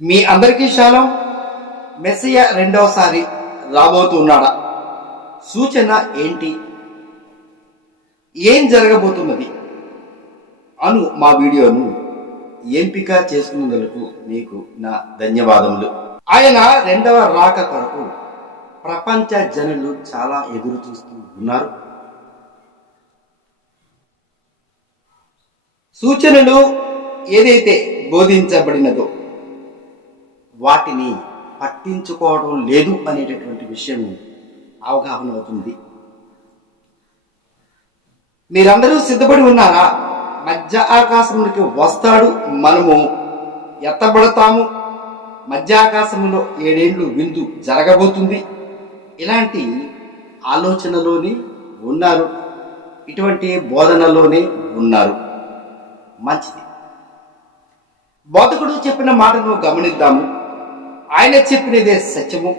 మీ అందరికీ శాలం. మెస్సియ రెండవసారి రాబోతున్నాడా? సూచన ఏంటి? ఏం జరగబోతున్నది? అను మా వీడియోను ఎంపిక చేసుకున్నందుకు మీకు నా ధన్యవాదములు. ఆయన రెండవ రాక కొరకు ప్రపంచ జనులు చాలా ఎదురు చూస్తూ ఉన్నారు. సూచనలు ఏదైతే బోధించబడినదో వాటిని పట్టించుకోవడం లేదు అనేటటువంటి విషయం అవగాహన అవుతుంది. మీరందరూ సిద్ధపడి ఉన్నారా? మధ్య ఆకాశంలోకి వస్తాడు మనము ఎత్తబడతాము. మధ్య ఆకాశంలో ఏడేళ్ళు విందు జరగబోతుంది. ఇలాంటి ఆలోచనలోనే ఉన్నారు. ఇటువంటి బోధనలోనే ఉన్నారు. మంచిది. బోధకుడు చెప్పిన మాటను గమనిద్దాము. ఆయన చెప్పినదే సత్యము.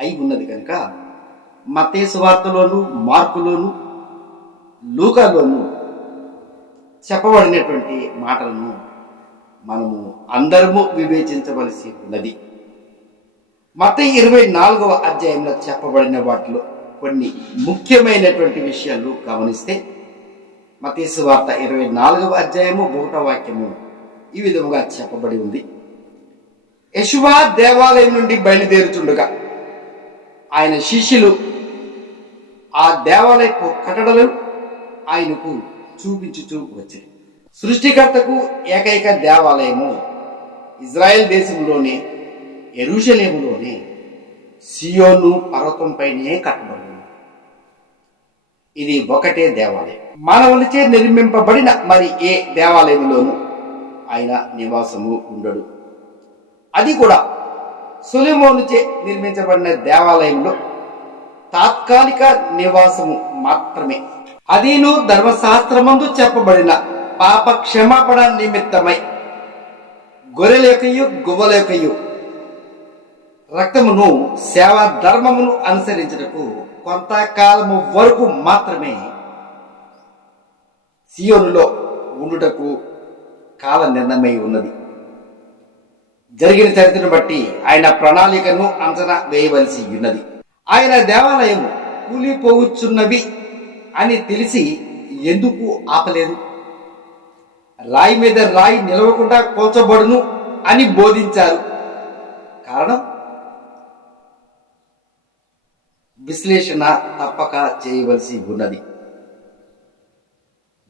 అయి ఉన్నది కనుక మతేసు వార్తలోను మార్కులోను లూకాలోను చెప్పబడినటువంటి మాటలను మనము అందరము వివేచించవలసి ఉన్నది. మత ఇరవై నాలుగవ అధ్యాయంలో చెప్పబడిన వాటిలో కొన్ని ముఖ్యమైనటువంటి విషయాలు గమనిస్తే మతేసు వార్త ఇరవై నాలుగవ అధ్యాయము ఒకటో వాక్యము ఈ విధముగా చెప్పబడి ఉంది. యశువా దేవాలయం నుండి బయలుదేరుచుండగా ఆయన శిష్యులు ఆ దేవాలయపు కట్టడలు ఆయనకు చూపించుచూ వచ్చాయి సృష్టికర్తకు ఏకైక దేవాలయము ఇజ్రాయెల్ దేశంలోనే ఎరుషలేములోనే సియోను పర్వతంపైనే కట్టబడింది. ఇది ఒకటే దేవాలయం. మానవులచే నిర్మింపబడిన మరి ఏ దేవాలయంలోనూ ఆయన నివాసము ఉండడు. అది కూడా సులిమోనుచే నిర్మించబడిన దేవాలయంలో తాత్కాలిక నివాసము మాత్రమే. అదీను ధర్మశాస్త్రమందు చెప్పబడిన పాప క్షమాపణ నిమిత్తమై గొర్రెలేకయు గువ్వలేకయు రక్తమును సేవా ధర్మమును అనుసరించటకు కొంతకాలము వరకు మాత్రమే సియోనులో ఉండుటకు కాల నిర్ణయమై ఉన్నది. జరిగిన చరిత్రను బట్టి ఆయన ప్రణాళికను అంచనా వేయవలసి ఉన్నది. ఆయన దేవాలయం కూలిపోవచ్చున్నవి అని తెలిసి ఎందుకు ఆపలేదు? రాయి మీద రాయి నిలవకుండా కోల్చబడును అని బోధించారు. కారణం? విశ్లేషణ తప్పక చేయవలసి ఉన్నది.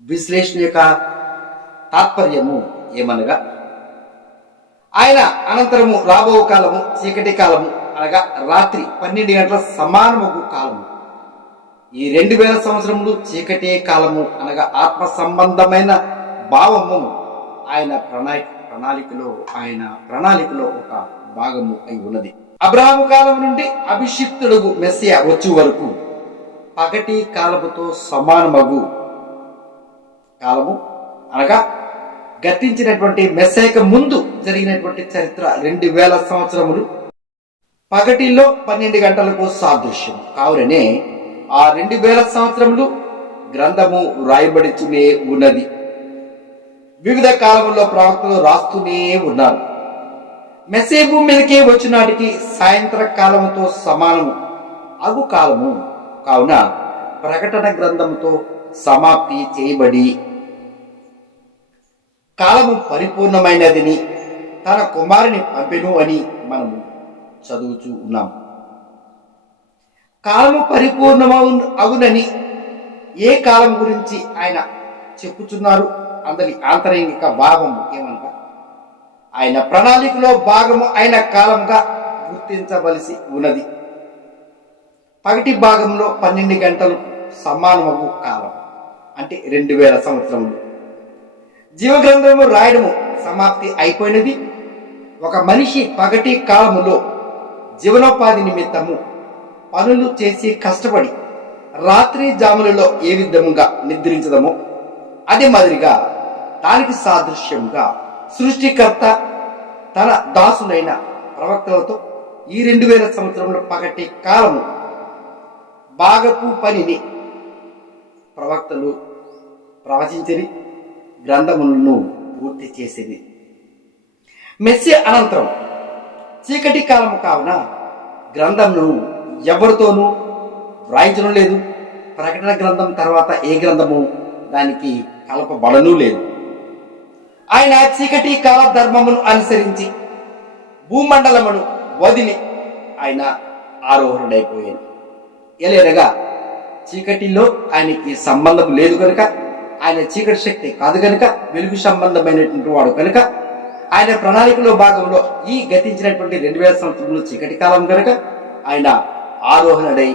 విశ్లేషణ యొక్క తాత్పర్యము ఏమనగా ఆయన అనంతరము రాబో కాలము చీకటి కాలము అనగా రాత్రి పన్నెండు గంటల సమానము కాలము. ఈ రెండు వేల సంవత్సరములు చీకటే కాలము అనగా ఆత్మ సంబంధమైన భావము. ఆయన ప్రణాళిక ప్రణాళికలో ఆయన ప్రణాళికలో ఒక భాగము అయి ఉన్నది. అబ్రహాము కాలం నుండి అభిషిక్తుడుగు మెస్సియ వచ్చే వరకు పగటి కాలముతో సమానమగు కాలము అనగా గతించినటువంటి మెస్సేక ముందు జరిగినటువంటి చరిత్ర రెండు వేల సంవత్సరములు. పగటిలో పన్నెండు గంటలకు సాదృశ్యం. కావుననే ఆ రెండు వేల సంవత్సరములు గ్రంథము రాయబడుతూనే ఉన్నది. వివిధ కాలముల్లో ప్రవక్తలు రాస్తూనే ఉన్నారు. మెస్సే భూమి మీదకే వచ్చినాటికి సాయంత్ర కాలముతో సమానము అగు కాలము. కావున ప్రకటన గ్రంథముతో సమాప్తి చేయబడి కాలము పరిపూర్ణమైనదిని తన కుమారుని పంపెను అని మనము చదువుచూ ఉన్నాం. కాలము పరిపూర్ణమవు అవునని ఏ కాలం గురించి ఆయన చెప్పుచున్నారు? అందరి ఆంతరంగిక భావం ఏమనగా? ఆయన ప్రణాళికలో భాగము అయిన కాలంగా గుర్తించవలసి ఉన్నది. పగటి భాగంలో పన్నెండు గంటలు సమానమగు కాలం అంటే రెండు వేల సంవత్సరములు. జీవగ్రంథము రాయడము సమాప్తి అయిపోయినది. ఒక మనిషి పగటి కాలములో జీవనోపాధి నిమిత్తము పనులు చేసి కష్టపడి రాత్రి జాములలో ఏ విధముగా నిద్రించదమో అదే మాదిరిగా దానికి సాదృశ్యముగా సృష్టికర్త తన దాసులైన ప్రవక్తలతో ఈ రెండు వేల సంవత్సరంలో పగటి కాలము భాగపు పనిని ప్రవక్తలు ప్రవచించిరి. గ్రంథములను పూర్తి చేసింది. మెస్సి అనంతరం చీకటి కాలము కావున గ్రంథంను ఎవరితోనూ వ్రాయించడం లేదు. ప్రకటన గ్రంథం తర్వాత ఏ గ్రంథము దానికి కలపబడనూ లేదు. ఆయన చీకటి కాల ధర్మమును అనుసరించి భూమండలమును వదిలి ఆయన ఆరోహణుడైపోయాను ఎలేనగా చీకటిలో ఆయనకి సంబంధం లేదు కనుక ఆయన చీకటి శక్తి కాదు కనుక వెలుగు సంబంధమైనటువంటి వాడు కనుక ఆయన ప్రణాళికలో భాగంలో ఈ గతించినటువంటి రెండు వేల సంవత్సరంలో చీకటి కాలం కనుక ఆయన ఆరోహణుడై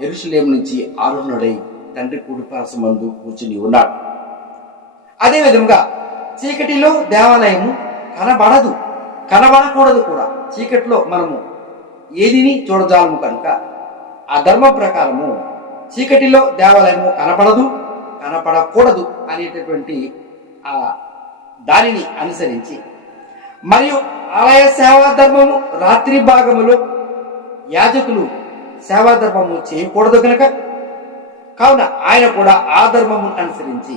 ఎరుషులేం నుంచి ఆరోహణుడై తండ్రి కుడిపాసమందు కూర్చుని ఉన్నాడు. అదే విధంగా చీకటిలో దేవాలయము కనబడదు కనబడకూడదు కూడా. చీకటిలో మనము ఏదిని చూడజాలము కనుక ఆ ధర్మం ప్రకారము చీకటిలో దేవాలయము కనపడదు కనపడకూడదు అనేటటువంటి ఆ దానిని అనుసరించి మరియు ఆలయ సేవా ధర్మము రాత్రి భాగములో యాజకులు సేవా ధర్మము చేయకూడదు కనుక కావున ఆయన కూడా ఆ ధర్మమును అనుసరించి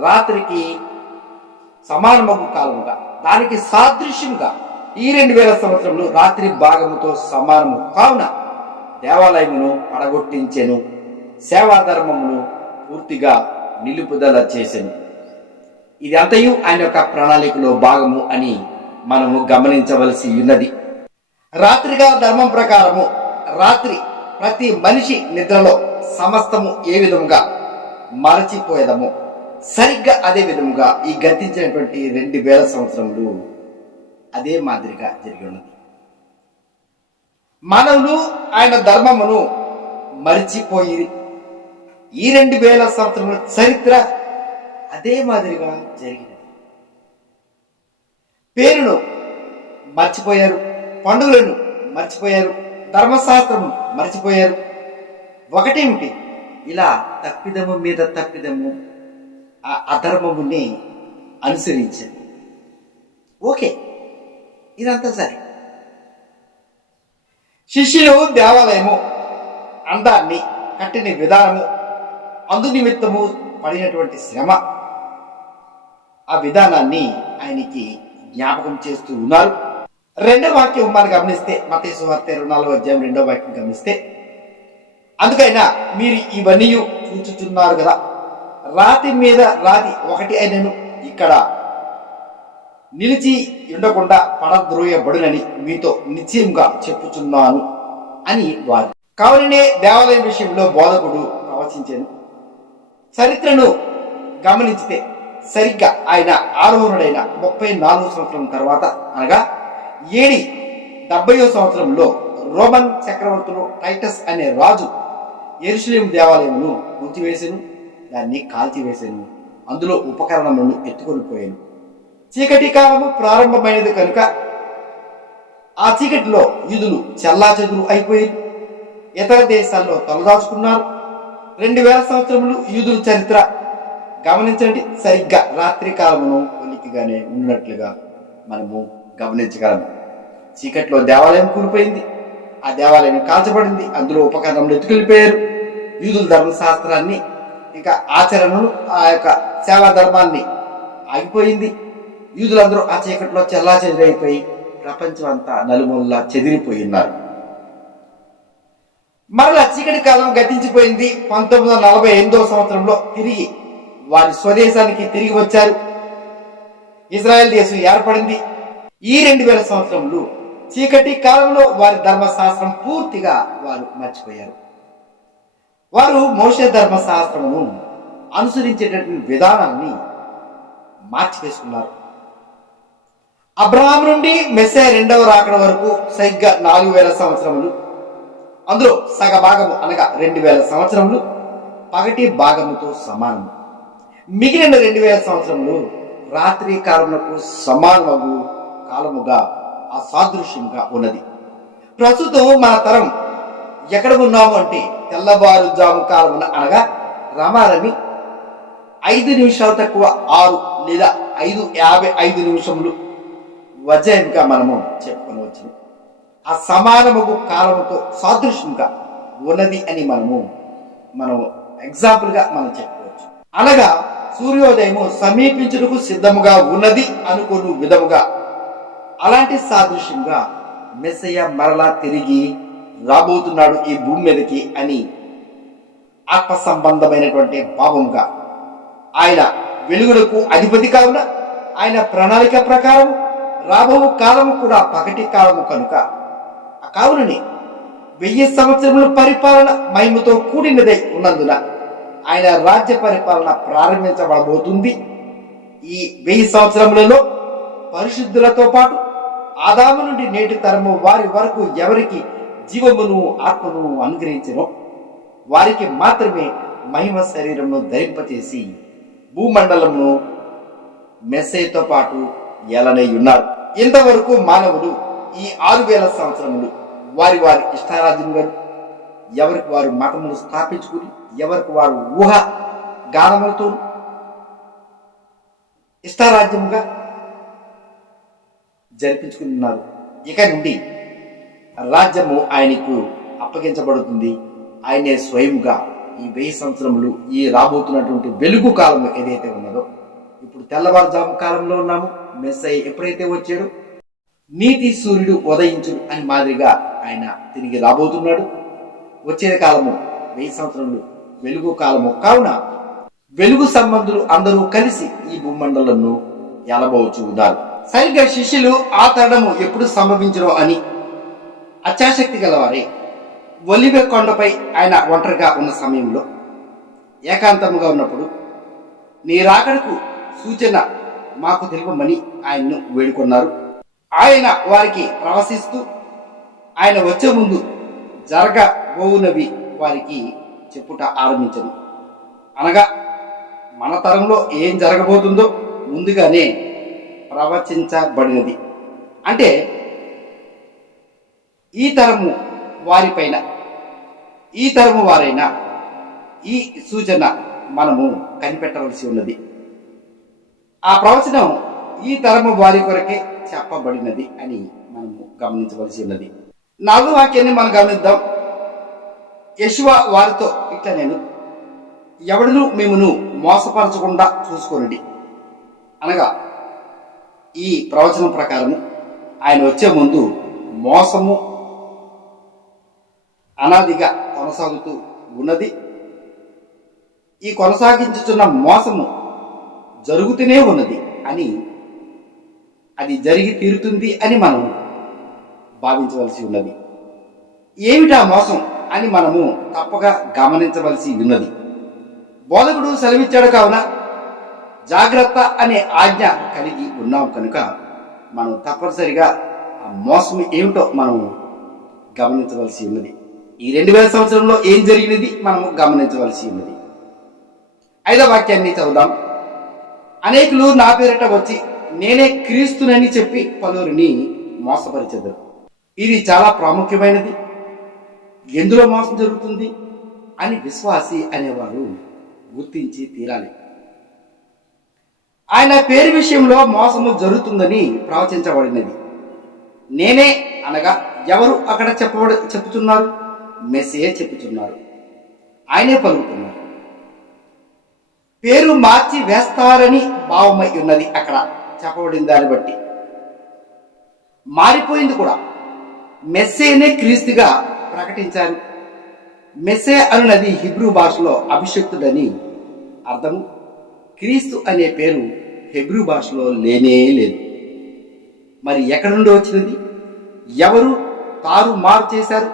రాత్రికి సమానమగు కాలముగా దానికి సాదృశ్యంగా ఈ రెండు వేల సంవత్సరంలో రాత్రి భాగముతో సమానము. కావున దేవాలయమును పడగొట్టించెను సేవా ధర్మమును పూర్తిగా నిలుపుదల చేసెను ఇది ఆయన యొక్క ప్రణాళికలో భాగము అని మనము గమనించవలసి ఉన్నది. రాత్రిగా ధర్మం ప్రకారము రాత్రి ప్రతి మనిషి నిద్రలో సమస్తము ఏ విధముగా మరచిపోయేదము? సరిగ్గా అదే విధముగా ఈ గతించినటువంటి రెండు వేల సంవత్సరములు అదే మాదిరిగా జరిగి ఉన్నది. మానవులు ఆయన ధర్మమును మరిచిపోయి ఈ రెండు వేల సంవత్సరముల చరిత్ర అదే మాదిరిగా జరిగినది. పేరును మర్చిపోయారు పండుగలను మర్చిపోయారు ధర్మశాస్త్రము మర్చిపోయారు. ఒకటేమిటి? ఇలా తప్పిదము మీద తప్పిదము ఆ అధర్మముని అనుసరించారు. ఓకే ఇదంతా సరే. శిష్యులు దేవాలయము అందాన్ని కట్టిన విధానము అందు నిమిత్తము పడినటువంటి శ్రమ. ఆ విధానాన్ని ఆయనకి జ్ఞాపకం చేస్తూ ఉన్నారు. రెండో వాక్యం మనం గమనిస్తే మత సువార్త ఇరవై నాలుగో అధ్యాయం రెండో వాక్యం గమనిస్తే అందుకైనా మీరు ఇవన్నీ చూచుచున్నారు కదా. రాతి మీద రాతి ఒకటి అయినను ఇక్కడ నిలిచి ఉండకుండా పడద్రోయబడునని మీతో నిశ్చయంగా చెప్పుచున్నాను అని వారు. కావుననే దేవాలయం విషయంలో బోధకుడు ప్రవచించాను. చరిత్రను గమనించితే సరిగ్గా ఆయన ఆరోహణుడైన ముప్పై నాలుగు సంవత్సరం తర్వాత అనగా ఏడి డెబ్బయో సంవత్సరంలో రోమన్ చక్రవర్తులు టైటస్ అనే రాజు ఎరుసలేం దేవాలయమును ఉంచివేసాను దాన్ని కాల్చివేశాను అందులో ఉపకరణములను ఎత్తుకొని పోయాను. చీకటి కాలము ప్రారంభమైనది కనుక ఆ చీకటిలో యూదులు చెల్లాచెదురు అయిపోయారు ఇతర దేశాల్లో తలదాచుకున్నారు. రెండు వేల సంవత్సరములు యూదుల చరిత్ర. గమనించండి సరిగ్గా రాత్రి కాలమును ఉనికిగానే ఉన్నట్లుగా మనము గమనించగలము. చీకట్లో దేవాలయం కూలిపోయింది ఆ దేవాలయం కాల్చబడింది అందులో ఉపకరణములు ఎత్తుకెళ్ళిపోయారు యూదుల ధర్మశాస్త్రాన్ని ఇంకా ఆచరణను ఆ యొక్క సేవా ధర్మాన్ని ఆగిపోయింది. యూదులందరూ ఆ చీకట్లో చెల్లా చెదిరైపోయి ప్రపంచం అంతా నలుమూలలా చెదిరిపోయి ఉన్నారు. మరలా చీకటి కాలం గతించిపోయింది. పంతొమ్మిది వందల నలభై ఎనిమిదో సంవత్సరంలో తిరిగి వారి స్వదేశానికి తిరిగి వచ్చారు. ఇజ్రాయెల్ దేశం ఏర్పడింది. ఈ రెండు వేల సంవత్సరంలో చీకటి కాలంలో వారి ధర్మశాస్త్రం పూర్తిగా వారు మర్చిపోయారు. వారు మోసే ధర్మశాస్త్రమును అనుసరించేటటువంటి విధానాన్ని మార్చివేసుకున్నారు. అబ్రహాం నుండి మెస్సే రెండవ రాకడ వరకు సరిగ్గా నాలుగు వేల సంవత్సరములు అందులో సగ భాగము అనగా రెండు వేల సంవత్సరములు పగటి భాగముతో సమానం మిగిలిన రెండు వేల సంవత్సరములు రాత్రి కాలములకు సమానము కాలముగా అసాదృశ్యంగా ఉన్నది. ప్రస్తుతం మన తరం ఎక్కడ ఉన్నాము అంటే తెల్లవారుజాము కాలమున అనగా రమారమి ఐదు నిమిషాలు తక్కువ ఆరు లేదా ఐదు యాభై ఐదు నిమిషములు వజయంగా మనము చెప్పుకొనవచ్చు ఆ సమానముగు కాలముతో సాదృశ్యంగా ఉన్నది అని మనము మనము ఎగ్జాంపుల్గా మనం చెప్పుకోవచ్చు. అనగా సూర్యోదయము సమీపించుటకు సిద్ధముగా ఉన్నది అనుకున్న విధముగా అలాంటి సాదృశ్యంగా మెస్సయ్య మరలా తిరిగి రాబోతున్నాడు ఈ భూమి మీదకి అని ఆత్మ సంబంధమైనటువంటి భావంగా ఆయన వెలుగులకు అధిపతి కావున ఆయన ప్రణాళిక ప్రకారం రాబో కాలము కూడా పగటి కాలము కనుక కావునని వెయ్యి సంవత్సరముల పరిపాలన మహిమతో కూడినదై ఉన్నందున ఆయన రాజ్య పరిపాలన ప్రారంభించబడబోతుంది. ఈ వెయ్యి సంవత్సరములలో పరిశుద్ధులతో పాటు ఆదాము నుండి నేటి తరము వారి వరకు ఎవరికి జీవమును ఆత్మను అనుగ్రహించను వారికి మాత్రమే మహిమ శరీరమును ధరింపచేసి భూమండలమును మెస్సేతో పాటు ఎలనై ఉన్నారు. ఇంతవరకు మానవుడు ఈ ఆరు వేల సంవత్సరములు వారి వారి ఇష్టారాజ్యముగా ఎవరికి వారు మతములు స్థాపించుకుని ఎవరికి వారు ఊహ గానములతో ఇష్టారాజ్యముగా జరిపించుకున్నారు. ఇక నుండి రాజ్యము ఆయనకు అప్పగించబడుతుంది. ఆయనే స్వయంగా ఈ వెయ్యి సంవత్సరములు ఈ రాబోతున్నటువంటి వెలుగు కాలం ఏదైతే ఉన్నదో ఇప్పుడు తెల్లవారుజాము కాలంలో ఉన్నాము. మెస్సై ఎప్పుడైతే వచ్చాడో నీతి సూర్యుడు ఉదయించు అని మాదిరిగా ఆయన తిరిగి రాబోతున్నాడు. వచ్చే కాలము వెయ్యి సంవత్సరములు వెలుగు కాలము కావున వెలుగు సంబంధులు అందరూ కలిసి ఈ భూమండలంను ఎలబోచు ఉన్నారు. సరిగ్గా శిష్యులు ఆ తడము ఎప్పుడు సంభవించరో అని అత్యాశక్తి గలవారే. ఒలివె కొండపై ఆయన ఒంటరిగా ఉన్న సమయంలో ఏకాంతముగా ఉన్నప్పుడు నీ రాకడకు సూచన మాకు తెలుపమని ఆయన్ను వేడుకొన్నారు. ఆయన వారికి ప్రవశిస్తూ ఆయన వచ్చే ముందు జరగబోవునవి వారికి చెప్పుట ఆరంభించను. అనగా మన తరంలో ఏం జరగబోతుందో ముందుగానే ప్రవచించబడినది. అంటే ఈ తరము వారిపైన ఈ తరము వారైనా ఈ సూచన మనము కనిపెట్టవలసి ఉన్నది. ఆ ప్రవచనం ఈ తరము వారి కొరకే చెప్పబడినది అని మనము గమనించవలసి ఉన్నది. నాలుగు వాక్యాన్ని మనం గమనిద్దాం. యశువ వారితో ఇట్లా నేను ఎవడును మేమును మోసపరచకుండా చూసుకోనండి. అనగా ఈ ప్రవచనం ప్రకారము ఆయన వచ్చే ముందు మోసము అనాదిగా కొనసాగుతూ ఉన్నది. ఈ కొనసాగించుతున్న మోసము జరుగుతూనే ఉన్నది అని అది జరిగి తీరుతుంది అని మనం భావించవలసి ఉన్నది. ఏమిటా మోసం అని మనము తప్పక గమనించవలసి ఉన్నది. బోధకుడు సెలవిచ్చాడు కావున జాగ్రత్త అనే ఆజ్ఞ కలిగి ఉన్నాం కనుక మనం తప్పనిసరిగా ఆ మోసం ఏమిటో మనం గమనించవలసి ఉన్నది. ఈ రెండు వేల సంవత్సరంలో ఏం జరిగినది మనము గమనించవలసి ఉన్నది. ఐదో వాక్యాన్ని చదువుదాం. అనేకులు నా పేరిట వచ్చి నేనే క్రీస్తునని చెప్పి పలువురిని మోసపరిచెదరు. ఇది చాలా ప్రాముఖ్యమైనది. ఎందులో మోసం జరుగుతుంది అని విశ్వాసి అనేవారు గుర్తించి తీరాలి. ఆయన పేరు విషయంలో మోసము జరుగుతుందని ప్రవచించబడినది. నేనే అనగా ఎవరు అక్కడ చెప్పబడి చెప్పుతున్నారు మెస్సే చెప్పుతున్నారు ఆయనే పలుకుతున్నారు. పేరు మార్చి వేస్తారని భావమై ఉన్నది అక్కడ. చెప్పబడిన దాన్ని బట్టి. మారిపోయింది కూడా. మెస్సేనే క్రీస్తుగా ప్రకటించారు. మెస్సే అనున్నది హిబ్రూ భాషలో అభిషక్తుడని అర్థము క్రీస్తు అనే పేరు హెబ్రూ భాషలో లేనే లేదు. మరి ఎక్కడి నుండి వచ్చినది ఎవరు తారు మారు చేశారు?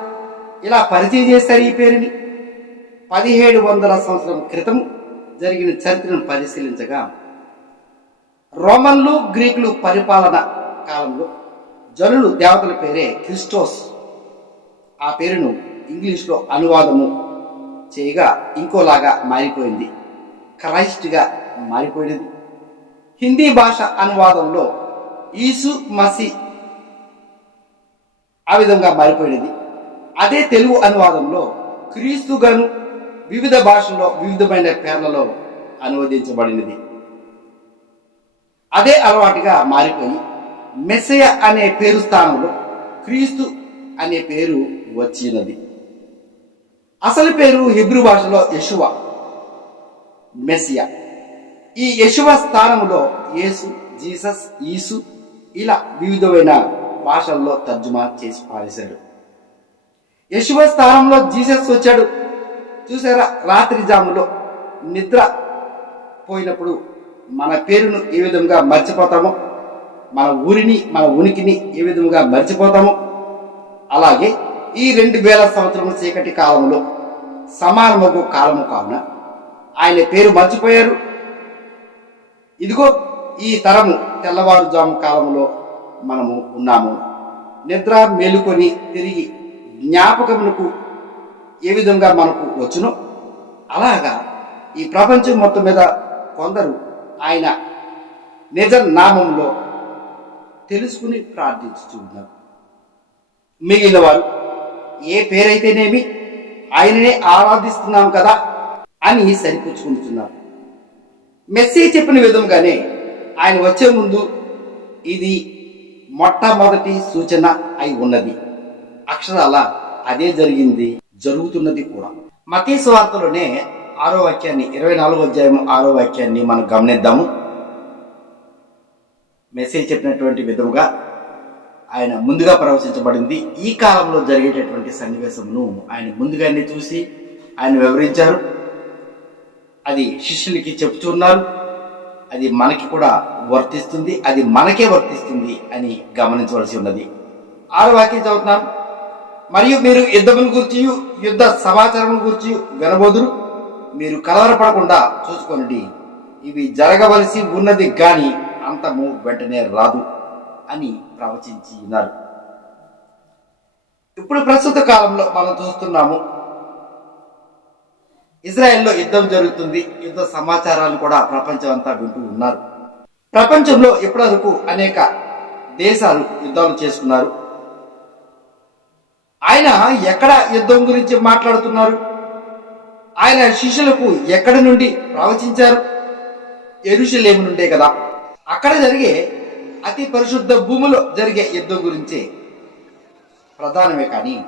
ఇలా పరిచయం చేశారు ఈ పేరుని. పదిహేడు వందల సంవత్సరం క్రితం జరిగిన చరిత్రను పరిశీలించగా రోమన్లు గ్రీకులు పరిపాలన కాలంలో జనులు దేవతల పేరే క్రిస్టోస్. ఆ పేరును ఇంగ్లీష్లో అనువాదము చేయగా ఇంకోలాగా మారిపోయింది. క్రైస్ట్గా మారిపోయినది. హిందీ భాష అనువాదంలో ఈసు మసి ఆ విధంగా మారిపోయినది. అదే తెలుగు అనువాదంలో క్రీస్తుగాను వివిధ భాషల్లో వివిధమైన పేర్లలో అనువదించబడినది. అదే అలవాటుగా మారిపోయి మెస్సయ అనే పేరు స్థానంలో క్రీస్తు అనే పేరు వచ్చినది. అసలు పేరు హిబ్రూ భాషలో యశువ మెస్సియా. ఈ యశువ స్థానంలో యేసు జీసస్ ఈసు ఇలా వివిధమైన భాషల్లో తర్జుమా చేసి పారేశాడు. యశువ స్థానంలో జీసస్ వచ్చాడు. చూసారా? రాత్రి జాములో నిద్ర పోయినప్పుడు మన పేరును ఏ విధంగా మర్చిపోతామో మన ఊరిని మన ఉనికిని ఏ విధంగా మర్చిపోతామో అలాగే ఈ రెండు వేల సంవత్సరముల చీకటి కాలంలో సమానమగు కాలము కావున ఆయన పేరు మర్చిపోయారు. ఇదిగో ఈ తరము తెల్లవారుజాము కాలంలో మనము ఉన్నాము. నిద్ర మేలుకొని తిరిగి జ్ఞాపకమునకు ఏ విధంగా మనకు వచ్చునో అలాగా ఈ ప్రపంచం మొత్తం మీద కొందరు ఆయన నిజ నామంలో తెలుసుకుని ప్రార్థించుచున్నారు మిగిలిన వారు ఏ పేరైతేనేమి ఆయననే ఆరాధిస్తున్నాం కదా అని సరిపుచ్చుకుంటున్నారు. మెస్సీ చెప్పిన విధంగానే ఆయన వచ్చే ముందు ఇది మొట్టమొదటి సూచన అయి ఉన్నది. అక్షరాల అదే జరిగింది జరుగుతున్నది కూడా. మతీ స్వార్థలోనే ఆరో వాక్యాన్ని ఇరవై నాలుగో అధ్యాయం ఆరో వాక్యాన్ని మనం గమనిద్దాము. మెసేజ్ చెప్పినటువంటి విధముగా ఆయన ముందుగా ప్రవచించబడింది ఈ కాలంలో జరిగేటటువంటి సన్నివేశమును ఆయన ముందుగానే చూసి ఆయన వివరించారు. అది శిష్యులకి చెప్తున్నారు అది మనకి కూడా వర్తిస్తుంది అది మనకే వర్తిస్తుంది అని గమనించవలసి ఉన్నది. ఆరు వాక్యం చదువుతున్నాం. మరియు మీరు యుద్ధముల గురించి యుద్ధ సమాచారం గురించి వినబోదురు. మీరు కలవరపడకుండా చూసుకోండి. ఇవి జరగవలసి ఉన్నది గాని అంతము వెంటనే రాదు అని ప్రవచించి ఉన్నారు ఇప్పుడు ప్రస్తుత కాలంలో మనం చూస్తున్నాము. ఇజ్రాయెల్లో యుద్ధం జరుగుతుంది. యుద్ధ సమాచారాలు కూడా ప్రపంచం అంతా వింటూ ఉన్నారు. ప్రపంచంలో ఇప్పటివరకు అనేక దేశాలు యుద్ధాలు చేసుకున్నారు ఆయన ఎక్కడ యుద్ధం గురించి మాట్లాడుతున్నారు? ఆయన శిష్యులకు ఎక్కడి నుండి ప్రవచించారు? ఎరుషలేము నుండే కదా. అక్కడ జరిగే అతి పరిశుద్ధ భూమిలో జరిగే యుద్ధం గురించే. ప్రధానమే కానీ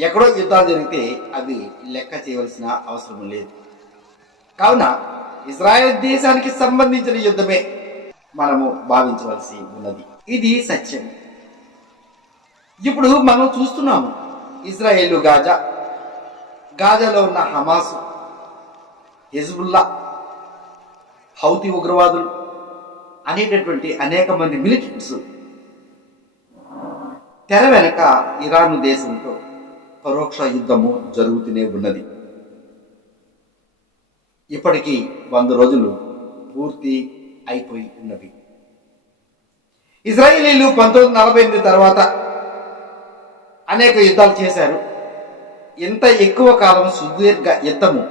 ఎక్కడో యుద్ధాలు జరిగితే అవి లెక్క చేయవలసిన అవసరం లేదు. కావున ఇజ్రాయెల్ దేశానికి సంబంధించిన యుద్ధమే మనము భావించవలసి ఉన్నది. ఇది సత్యం. ఇప్పుడు మనం చూస్తున్నాము ఇజ్రాయేల్ గాజా గాజాలో ఉన్న హమాస్ హిజ్బుల్లా హౌతి ఉగ్రవాదులు అనేటటువంటి అనేక మంది మిలిటెంట్స్ తెర వెనక ఇరాన్ దేశంతో పరోక్ష యుద్ధము జరుగుతూనే ఉన్నది. ఇప్పటికీ వంద రోజులు పూర్తి అయిపోయి ఉన్నవి. ఇజ్రాయేలీలు పంతొమ్మిది నలభై ఎనిమిది తర్వాత అనేక యుద్ధాలు చేశారు. ఇంత ఎక్కువ కాలం సుదీర్ఘ యుద్ధము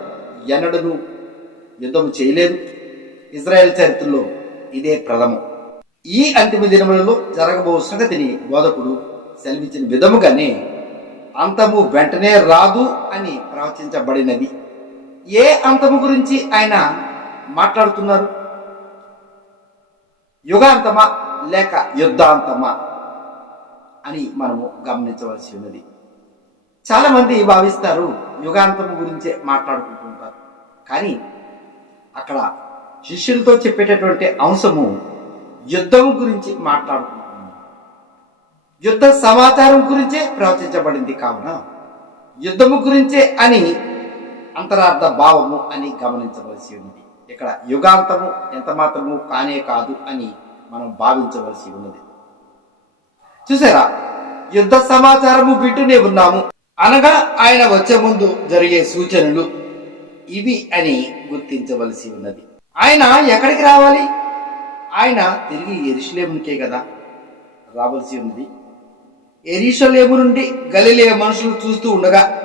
ఎన్నడను యుద్ధము చేయలేదు. ఇజ్రాయెల్ చరిత్రలో ఇదే ప్రథమం. ఈ అంతిమ దినములలో జరగబో సంగతిని బోధకుడు సెలవించిన విధముగానే అంతము వెంటనే రాదు అని ప్రవచించబడినది. ఏ అంతము గురించి ఆయన మాట్లాడుతున్నారు? యుగాంతమా లేక యుద్ధాంతమా అని మనము గమనించవలసి ఉన్నది. చాలా మంది భావిస్తారు యుగాంతం గురించే మాట్లాడుకుంటుంటారు కానీ అక్కడ శిష్యులతో చెప్పేటటువంటి అంశము యుద్ధం గురించి మాట్లాడుకుంటున్నాం యుద్ధ సమాచారం గురించే ప్రవచించబడింది కావున యుద్ధము గురించే అని అంతరార్థ భావము అని గమనించవలసి ఉంది ఇక్కడ యుగాంతము ఎంత మాత్రము కానే కాదు అని మనం భావించవలసి ఉన్నది. చూసారా? యుద్ధ సమాచారము బిట్టునే ఉన్నాము. అనగా ఆయన వచ్చే ముందు జరిగే సూచనలు ఇవి అని గుర్తించవలసి ఉన్నది. ఆయన ఎక్కడికి రావాలి? ఆయన తిరిగి ఎరుషలేమునికే కదా. రావాల్సి ఉన్నది. ఎరిషలేము నుండి గలిలే మనుషులు చూస్తూ ఉండగా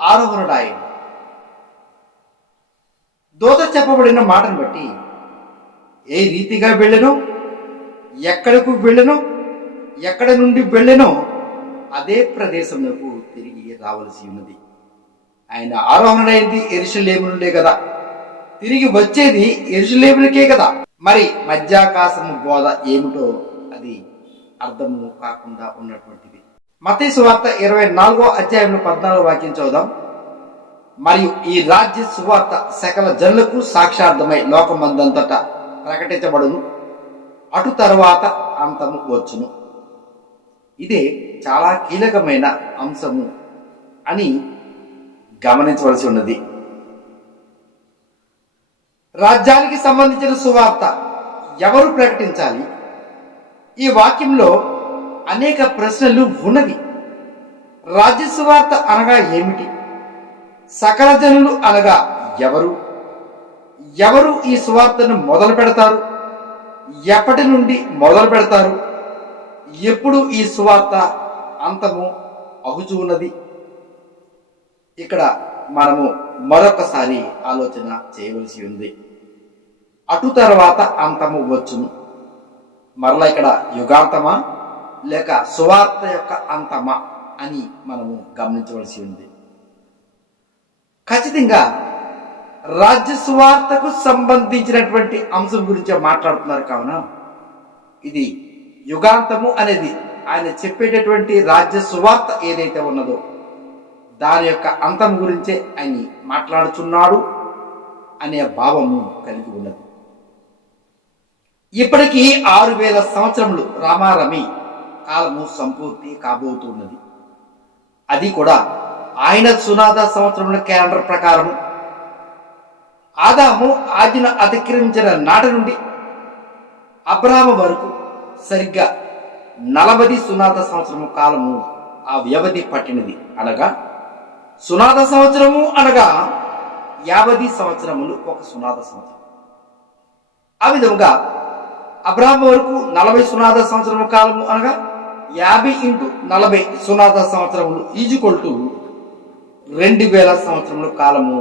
ఆరోహణుడు ఆయన. దోత చెప్పబడిన మాటను బట్టి ఏ రీతిగా వెళ్ళను? ఎక్కడకు వెళ్ళను? ఎక్కడ నుండి వెళ్ళనో? అదే ప్రదేశంలో తిరిగి రావలసి ఉన్నది. ఆయన ఆరోహణైంది ఎరుషలేము నుండే కదా. తిరిగి వచ్చేది ఎరుషలేములకే కదా. మరి మధ్యాకాశము బోధ ఏమిటో అది అర్థము కాకుండా ఉన్నటువంటిది. మతేసు వార్త ఇరవై నాలుగో అధ్యాయంలో పద్నాలుగు వాక్యం చదుదాం మరియు ఈ రాజ్య సువార్త సకల జనులకు సాక్షార్థమై లోకమందంతటా ప్రకటించబడును. అటు తర్వాత అంతము వచ్చును. ఇదే చాలా కీలకమైన అంశము అని గమనించవలసి ఉన్నది. రాజ్యానికి సంబంధించిన సువార్త ఎవరు ప్రకటించాలి? ఈ వాక్యంలో అనేక ప్రశ్నలు ఉన్నవి. రాజ్య సువార్త అనగా ఏమిటి? సకల జనులు అనగా ఎవరు? ఎవరు ఈ సువార్తను మొదలు పెడతారు ఎప్పటి నుండి మొదలు పెడతారు ఎప్పుడు ఈ సువార్త అంతము అగుచు ఉన్నది? ఇక్కడ మనము మరొకసారి ఆలోచన చేయవలసి ఉంది. అటు తర్వాత అంతము వచ్చును. మరలా ఇక్కడ యుగాంతమా? లేక సువార్త యొక్క అంతమా అని మనము గమనించవలసి ఉంది. ఖచ్చితంగా రాజ్య సువార్తకు సంబంధించినటువంటి అంశం గురించి మాట్లాడుతున్నారు కావున ఇది యుగాంతము అనేది ఆయన చెప్పేటటువంటి రాజ్య సువార్త ఏదైతే ఉన్నదో దాని యొక్క అంతం గురించే ఆయన మాట్లాడుచున్నాడు అనే భావము కలిగి ఉన్నది. ఇప్పటికీ ఆరు వేల సంవత్సరములు రామారమి కాలము సంపూర్తి కాబోతున్నది అది కూడా ఆయన సునాద సంవత్సరముల క్యాలెండర్ ప్రకారం ఆదాము ఆజ్ఞను అతిక్రమించిన నాటి నుండి అబ్రాహం వరకు సరిగ్గా నలభై సునాద సంవత్సరము కాలము ఆ వ్యవధి పట్టినది. అనగా సునాద సంవత్సరము అనగా యాభై సంవత్సరములు ఒక సునాద సంవత్సరం. ఆ విధముగా అబ్రాహం వరకు నలభై సునాద సంవత్సరము కాలము అనగా యాభై ఇంటూ నలభై సునాద సంవత్సరములు ఈజుకొల్టూ రెండు వేల సంవత్సరముల కాలము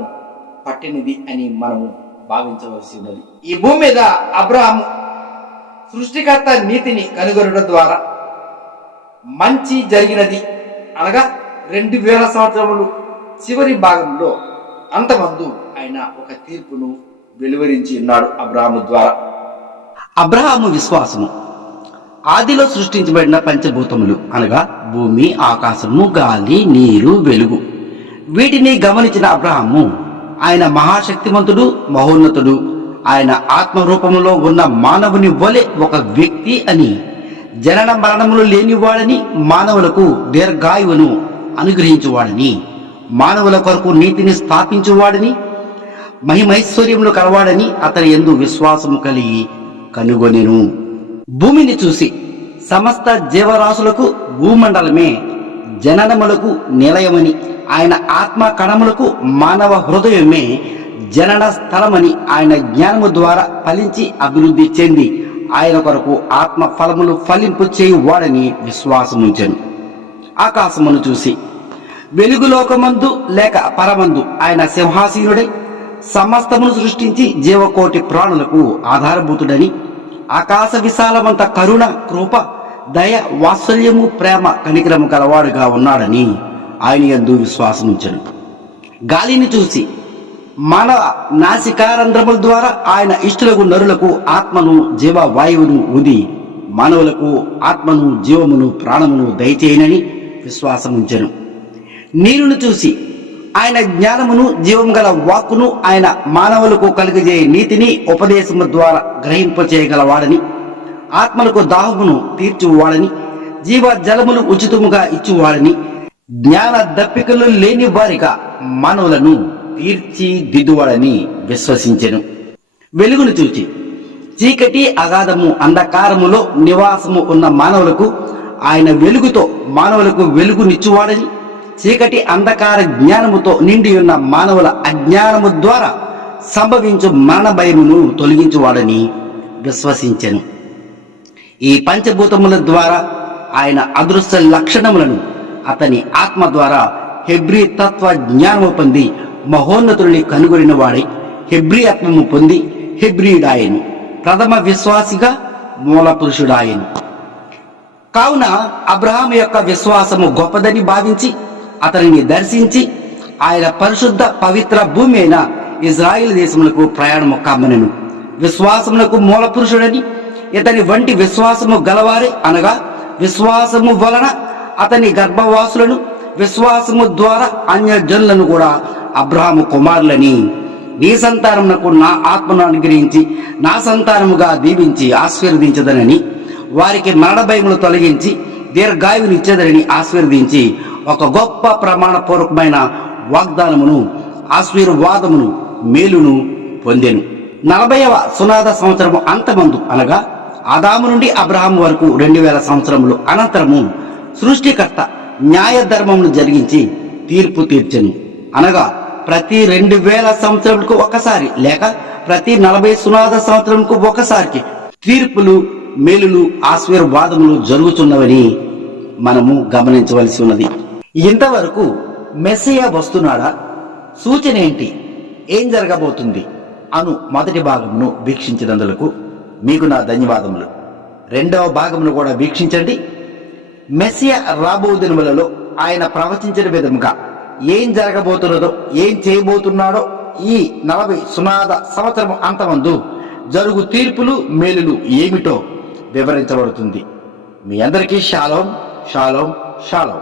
పట్టినది అని మనము భావించవలసి ఉన్నది. ఈ భూమి మీద అబ్రాహము సృష్టికర్త నీతిని కనుగొనడం ద్వారా. మంచి జరిగినది అనగా రెండు వేల సంవత్సరములు చివరి భాగంలో అంతమందు ఆయన ఒక తీర్పును వెలువరించి ఉన్నాడు అబ్రాహము ద్వారా. అబ్రహాము విశ్వాసము. ఆదిలో సృష్టించబడిన పంచభూతములు అనగా భూమి ఆకాశము గాలి నీరు వెలుగు. వీటిని గమనించిన అబ్రహాము ఆయన మహాశక్తిమంతుడు మహోన్నతుడు ఆయన ఆత్మరూపములో ఉన్న మానవుని వలె ఒక వ్యక్తి అని జనన మరణములు లేనివాడని మానవులకు దీర్ఘాయువును అనుగ్రహించువాడని మానవుల కొరకు నీతిని స్థాపించువాడని మహిమైశ్వర్యములు కలవాడని అతని ఎందు విశ్వాసము కలిగి కనుగొనెను. భూమిని చూసి సమస్త జీవరాశులకు భూమండలమే జననములకు నిలయమని ఆయన ఆత్మ కణములకు మానవ హృదయమే జనన స్థలమని ఆయన జ్ఞానము ద్వారా ఫలించి అభివృద్ధి చెంది ఆయన కొరకు ఆత్మ ఫలములు ఫలింపు చేయువాడని విశ్వాసముంచెను. ఆకాశమును చూసి వెలుగులోకమందు లేక పరమందు ఆయన సింహాసీనుడై సమస్తమును సృష్టించి జీవకోటి ప్రాణులకు ఆధారభూతుడని ఆకాశ విశాలమంత కరుణ కృప దయ వాత్సల్యము ప్రేమ కనికరము కలవాడుగా ఉన్నాడని ఆయన ఎందు విశ్వాసముంచను. గాలిని చూసి మానవ నాసికారంధ్రముల ద్వారా ఆయన ఇష్టలకు నరులకు ఆత్మను జీవ వాయువును ఊది మానవులకు ఆత్మను జీవమును ప్రాణమును దయచేయనని విశ్వాసముంచెను. నీరును చూసి ఆయన జ్ఞానమును జీవం గల వాక్కును ఆయన మానవులకు కలిగజే నీతిని ఉపదేశము ద్వారా గ్రహింపచేయగలవాడని ఆత్మలకు దాహమును తీర్చువాడని జీవ జలములు ఉచితముగా ఇచ్చువాడని జ్ఞాన దప్పికలు లేని వారిగా మానవులను తీర్చిదిద్దువాడని విశ్వసించెను. వెలుగును చూచి చీకటి అగాధము అంధకారములో నివాసము ఉన్న మానవులకు ఆయన వెలుగుతో మానవులకు వెలుగునిచ్చువాడని చీకటి అంధకార జ్ఞానముతో నిండి ఉన్న మానవుల అజ్ఞానము ద్వారా సంభవించు మరణ భయమును తొలగించువాడని విశ్వసించెను. ఈ పంచభూతముల ద్వారా ఆయన అదృశ్య లక్షణములను అతని ఆత్మ ద్వారా హెబ్రీ తత్వ జ్ఞానము పొంది మహోన్నతుడిని కనుగొనిన వాడై హెబ్రియత్వము ఆత్మము పొంది హెబ్రియుడాయను. ప్రథమ విశ్వాసిగా మూల పురుషుడాయను కావున అబ్రహాం యొక్క విశ్వాసము గొప్పదని భావించి అతనిని దర్శించి ఆయన పరిశుద్ధ పవిత్ర భూమి అయిన ఇజ్రాయిల్ దేశములకు ప్రయాణము కమ్మనెను విశ్వాసములకు మూల పురుషుడని ఇతని వంటి విశ్వాసము గలవారే అనగా విశ్వాసము వలన అతని గర్భవాసులను విశ్వాసము ద్వారా అన్యజనులను కూడా అబ్రహాము కుమారులని నీ సంతానమునకు నా ఆత్మను అనుగ్రహించి నా సంతానముగా దీవించి ఆశీర్వదించదనని వారికి మరణ భయములు తొలగించి దీర్ఘాయువుని ఇచ్చేదరని ఆశీర్వదించి ఒక గొప్ప ప్రమాణపూర్వకమైన వాగ్దానమును ఆశీర్వాదమును మేలును పొందెను. నలభైవ సునాద సంవత్సరము అంతమందు అనగా ఆదాము నుండి అబ్రహాం వరకు రెండు వేల సంవత్సరములు అనంతరము సృష్టికర్త న్యాయ ధర్మమును జరిగించి తీర్పు తీర్చెను. అనగా ప్రతి రెండు వేల సంవత్సరంకు ఒకసారి లేక ప్రతి నలభై సునాద సంవత్సరంకు ఒకసారికి తీర్పులు మేలులు ఆశీర్వాదములు జరుగుతున్నవని మనము గమనించవలసి ఉన్నది. ఇంతవరకు మెస్సియా వస్తున్నాడా? సూచన ఏంటి? ఏం జరగబోతుంది? అను మొదటి భాగమును వీక్షించినందులకు మీకు నా ధన్యవాదములు. రెండవ భాగమును కూడా వీక్షించండి. మెస్సియా రాబో దినములలో ఆయన ప్రవచించిన విధముగా ఏం జరగబోతున్నదో ఏం చేయబోతున్నాడో ఈ నలభై సునాద సంవత్సరం అంతమందు జరుగు తీర్పులు మేలులు ఏమిటో వివరించబడుతుంది. మీ అందరికీ షాలోం షాలోం షాలోం.